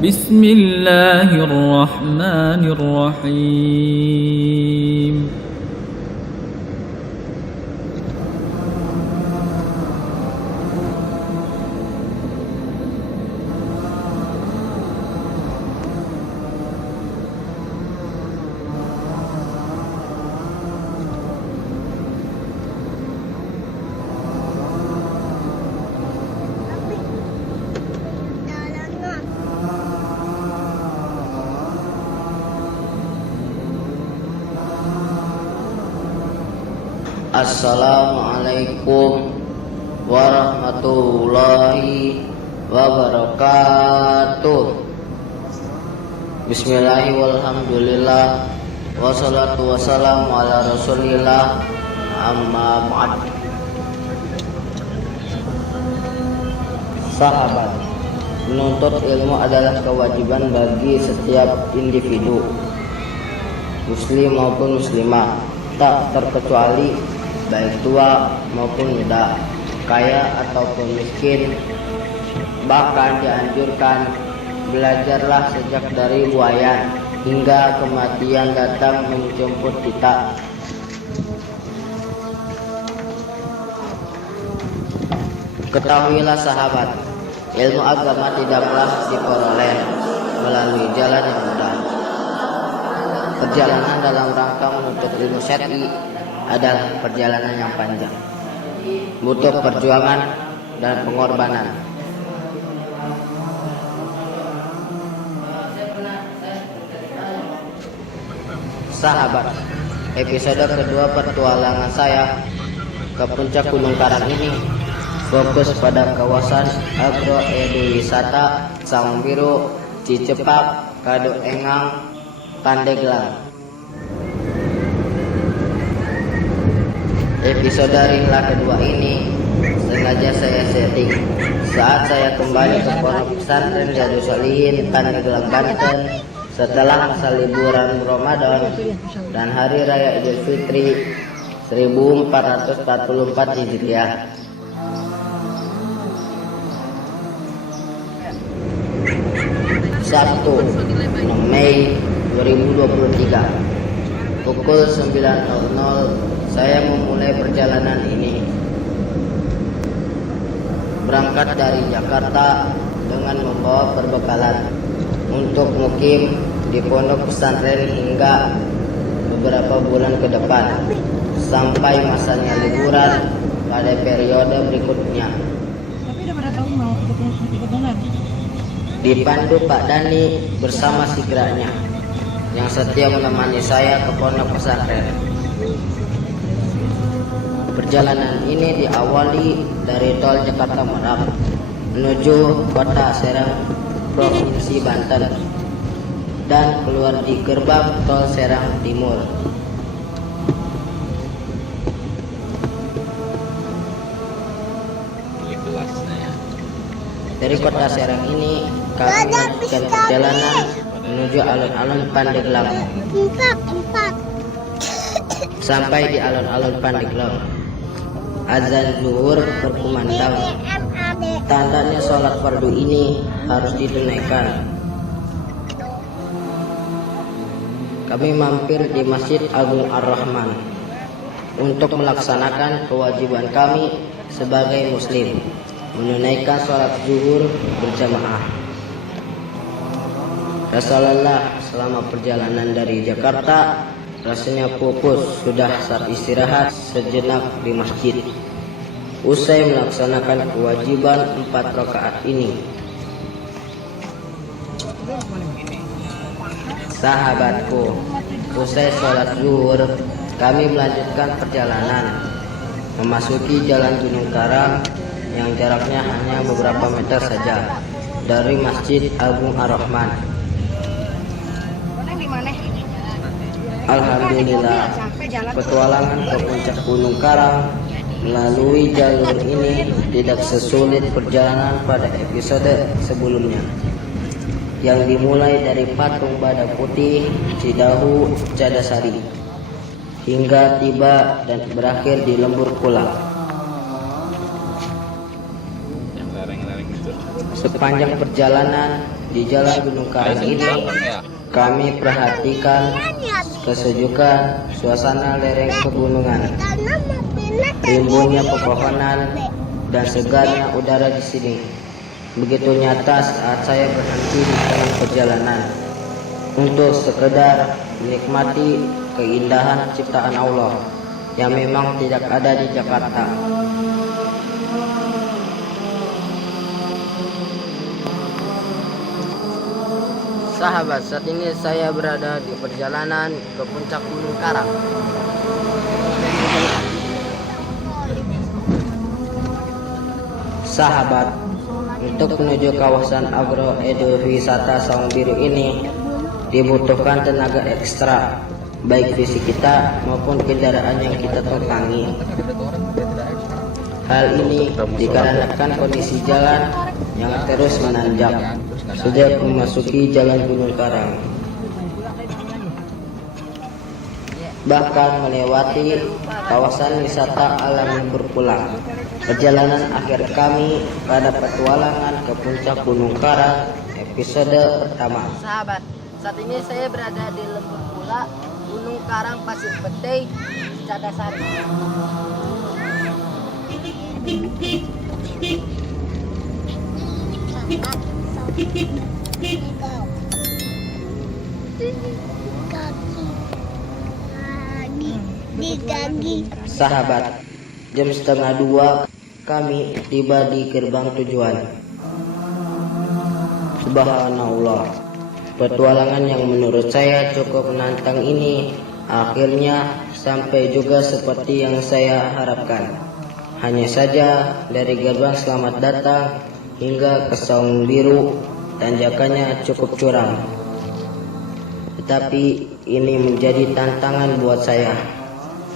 بسم الله الرحمن الرحيم Assalamualaikum warahmatullahi wabarakatuh. Bismillahirrahmanirrahim. Walhamdulillah wassalatu wassalamu ala rasulillah, amma ba'd. Sahabat, menuntut ilmu adalah kewajiban bagi setiap individu, muslim maupun muslimah, tak terkecuali baik tua maupun muda, kaya ataupun miskin. Bahkan dianjurkan belajarlah sejak dari buayan hingga kematian datang menjemput kita. Ketahuilah sahabat, ilmu agama tidaklah diperoleh melalui jalan yang mudah. Perjalanan dalam rangka menuntut ilmu syar'i adalah perjalanan yang panjang, butuh perjuangan dan pengorbanan. Sahabat, episode kedua petualangan saya ke puncak Gunung Karang ini fokus pada kawasan agroeduwisata Sangbiru, Cicepak, Kadu Engang, Pandeglang. Episode rihla kedua ini sengaja saya setting saat saya kembali ke pondok pesantren Riyadhus Shalihin, Pandeglang, Banten setelah masa liburan Ramadan dan Hari Raya Idul Fitri 1444 Hijriah. Sabtu 6 Mei 2023 pukul 9.00 saya memulai perjalanan ini. Berangkat dari Jakarta dengan membawa perbekalan untuk mukim di pondok pesantren hingga beberapa bulan ke depan sampai masanya liburan pada periode berikutnya. Tapi udah pada tahu mau ikut dengan? Dipandu Pak Dani bersama sigranya yang setia menemani saya ke pondok pesantren. Perjalanan ini diawali dari tol Jakarta Merak menuju kota Serang, Provinsi Banten, dan keluar di gerbang tol Serang Timur. Dari kota Serang ini kami melanjutkan perjalanan menuju alun-alun Pandeglang. Sampai di alun-alun Pandeglang, azan zuhur berkumandang. Tandanya sholat fardu ini harus ditunaikan. Kami mampir di Masjid Agung Ar-Rahman untuk melaksanakan kewajiban kami sebagai muslim, menunaikan sholat zuhur berjamaah. Rasulullah selama perjalanan dari Jakarta rasanya pupus, sudah saat istirahat sejenak di masjid. Usai melaksanakan kewajiban 4 rakaat ini, sahabatku, usai sholat zuhur kami melanjutkan perjalanan memasuki jalan Gunung Karang yang jaraknya hanya beberapa meter saja dari Masjid Agung Ar-Rahman. Alhamdulillah, petualangan ke puncak Gunung Karang melalui jalur ini tidak sesulit perjalanan pada episode sebelumnya yang dimulai dari Patung Badak Putih, Cidahu, Cadasari hingga tiba dan berakhir di Lembur Kula. Sepanjang perjalanan di Jalan Gunung Karang ini, kami perhatikan kesejukan suasana lereng pegunungan, rimbunnya pepohonan, dan segarnya udara di sini. Begitu nyata saat saya berhenti di tengah perjalanan untuk sekedar menikmati keindahan ciptaan Allah yang memang tidak ada di Jakarta. Sahabat, saat ini saya berada di perjalanan ke puncak Gunung Karang. Sahabat, untuk menuju kawasan agroekowisata Saung Biru ini dibutuhkan tenaga ekstra, baik fisik kita maupun kendaraan yang kita tumpangi. Hal ini dikarenakan kondisi jalan yang terus menanjak sejak memasuki Jalan Gunung Karang, bahkan melewati kawasan wisata alam berpulang. Perjalanan akhir kami pada petualangan ke puncak Gunung Karang episode pertama. Sahabat, saat ini saya berada di Lembur Pula, Gunung Karang, Pasir Putih, Cadasari. Sahabat, jam 1:30 kami tiba di gerbang tujuan. Subhanallah, petualangan yang menurut saya cukup menantang ini akhirnya sampai juga seperti yang saya harapkan. Hanya saja dari gerbang selamat datang hingga ke Saung Biru tanjakannya cukup curam. Tetapi ini menjadi tantangan buat saya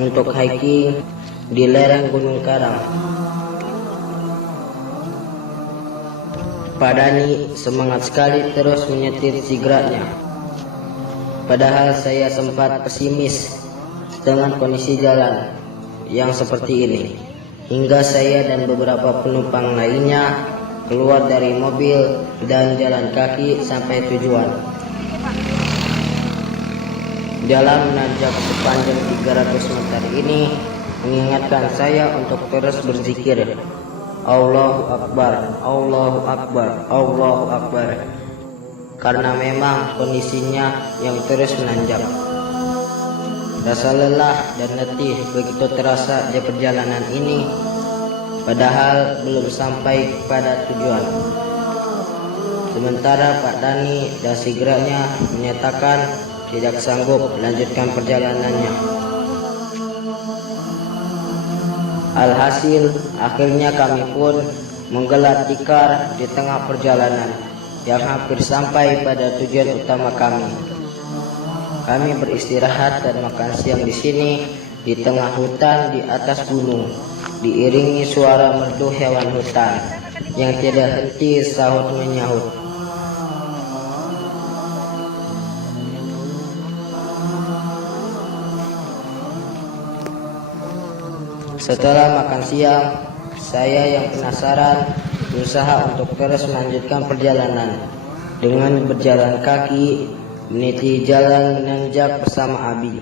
untuk hiking di lereng Gunung Karang. Pak Dani semangat sekali terus menyetir Sigranya. Padahal saya sempat pesimis dengan kondisi jalan yang seperti ini, hingga saya dan beberapa penumpang lainnya keluar dari mobil dan jalan kaki sampai tujuan. Jalan menanjak sepanjang 300 meter ini mengingatkan saya untuk terus berzikir. Allahu Akbar, Allahu Akbar, Allahu Akbar. Karena memang kondisinya yang terus menanjak. Rasa lelah dan letih begitu terasa di perjalanan ini, padahal belum sampai pada tujuan. Sementara Pak Dani dan Sigranya menyatakan tidak sanggup melanjutkan perjalanannya. Alhasil, akhirnya kami pun menggelar tikar di tengah perjalanan yang hampir sampai pada tujuan utama kami. Kami beristirahat dan makan siang di sini di tengah hutan di atas gunung, diiringi suara merdu hewan hutan yang tidak henti sahut menyahut. Setelah makan siang, saya yang penasaran berusaha untuk terus melanjutkan perjalanan dengan berjalan kaki meniti jalan menanjak bersama Abi.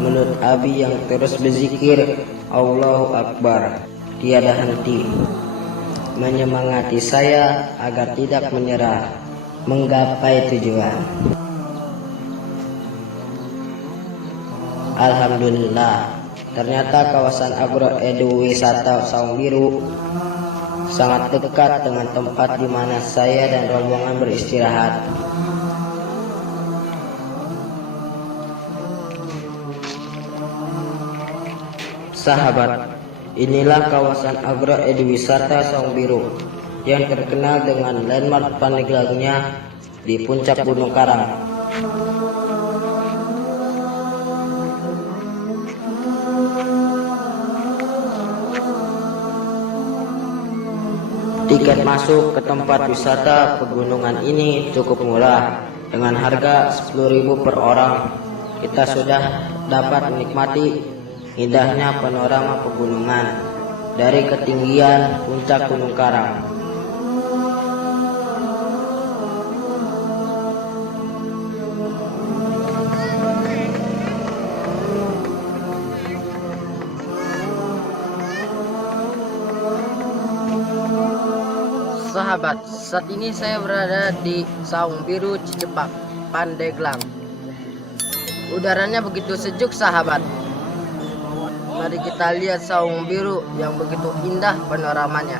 Mulut Abi yang terus berzikir Allahu Akbar tiada henti menyemangati saya agar tidak menyerah menggapai tujuan. Alhamdulillah, ternyata kawasan agroekowisata Saung Biru sangat dekat dengan tempat di mana saya dan rombongan beristirahat. Sahabat, inilah kawasan agroekowisata Saung Biru yang terkenal dengan landmark Pandeglang-nya di puncak Gunung Karang. Tiket masuk ke tempat wisata pegunungan ini cukup murah, dengan harga 10.000 per orang. Kita sudah dapat menikmati indahnya panorama pegunungan dari ketinggian puncak Gunung Karang. Sahabat, saat ini saya berada di Saung Biru Cicepak, Pandeglang. Udaranya begitu sejuk, sahabat. Mari kita lihat Saung Biru yang begitu indah panoramanya.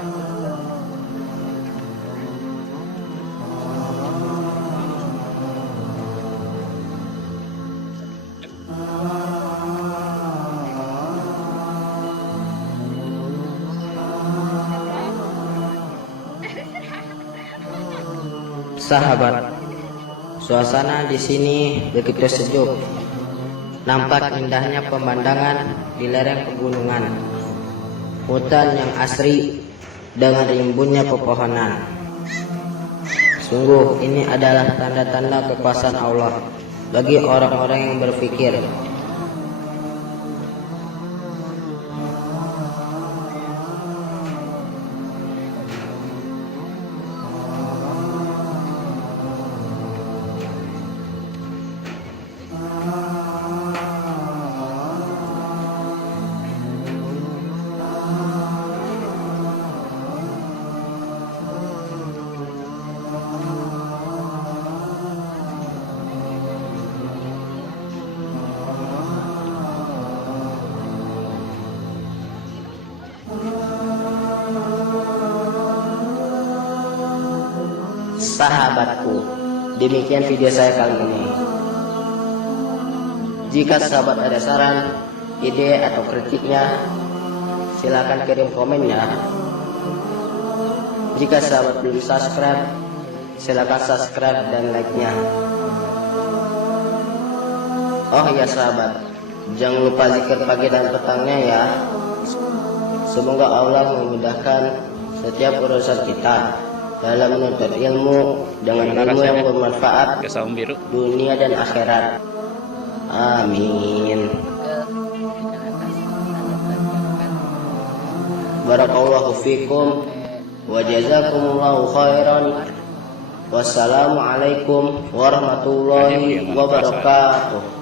Sahabat, suasana di sini begitu sejuk. Nampak indahnya pemandangan di lereng pegunungan. Hutan yang asri dengan rimbunnya pepohonan. Sungguh ini adalah tanda-tanda kekuasaan Allah bagi orang-orang yang berpikir. Sahabatku, demikian video saya kali ini. Jika sahabat ada saran, ide atau kritiknya, silakan kirim komennya. Jika sahabat belum subscribe, silakan subscribe dan like-nya. Oh ya sahabat, jangan lupa zikir pagi dan petangnya ya. Semoga Allah memudahkan setiap urusan kita dalam menuntut ilmu dengan ilmu yang bermanfaat dunia dan akhirat. Amin. Barakallahu fikum wa jazakumullahu khairan. Wassalamualaikum warahmatullahi wabarakatuh.